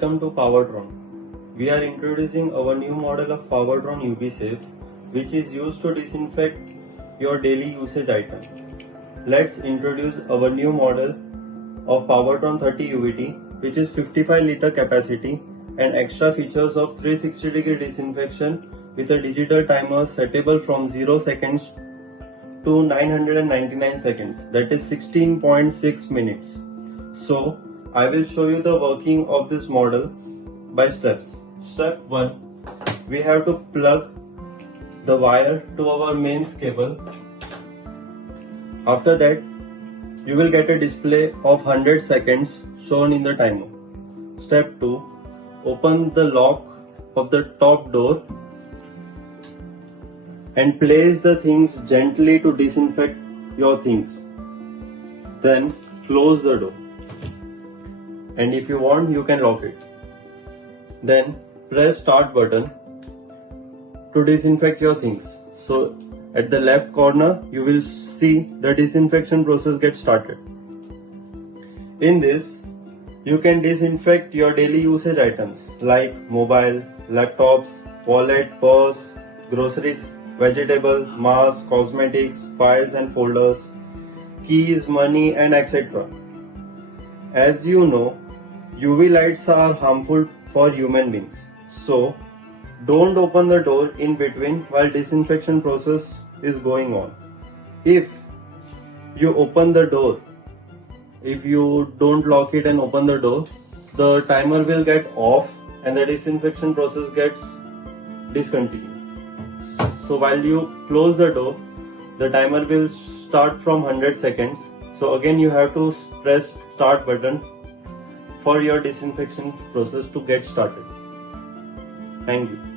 Welcome to POWERTRON. We are introducing our new model of POWERTRON UV-SAFE, which is used to disinfect your daily usage item. Let's introduce our new model of POWERTRON 30 UVT, which is 55 liter capacity and extra features of 360-degree disinfection with a digital timer settable from 0 seconds to 999 seconds, that is 16.6 minutes. So, I will show you the working of this model by steps. Step 1. We have to plug the wire to our mains cable. After that, you will get a display of 100 seconds shown in the timer. Step 2. Open the lock of the top door and place the things gently to disinfect your things. Then close the door. And if you want, you can lock it. Then press start button to disinfect your things. So at the left corner, you will see the disinfection process get started. In this, you can disinfect your daily usage items like mobile, laptops, wallet, purse, groceries, vegetables, masks, cosmetics, files and folders, keys, money and etc. As you know, UV lights are harmful for human beings. So, don't open the door in between while disinfection process is going on. If you open the door, if you don't lock it and open the door, the timer will get off and the disinfection process gets discontinued. So while you close the door, the timer will start from 100 seconds. So again you have to press start button for your disinfection process to get started. Thank you.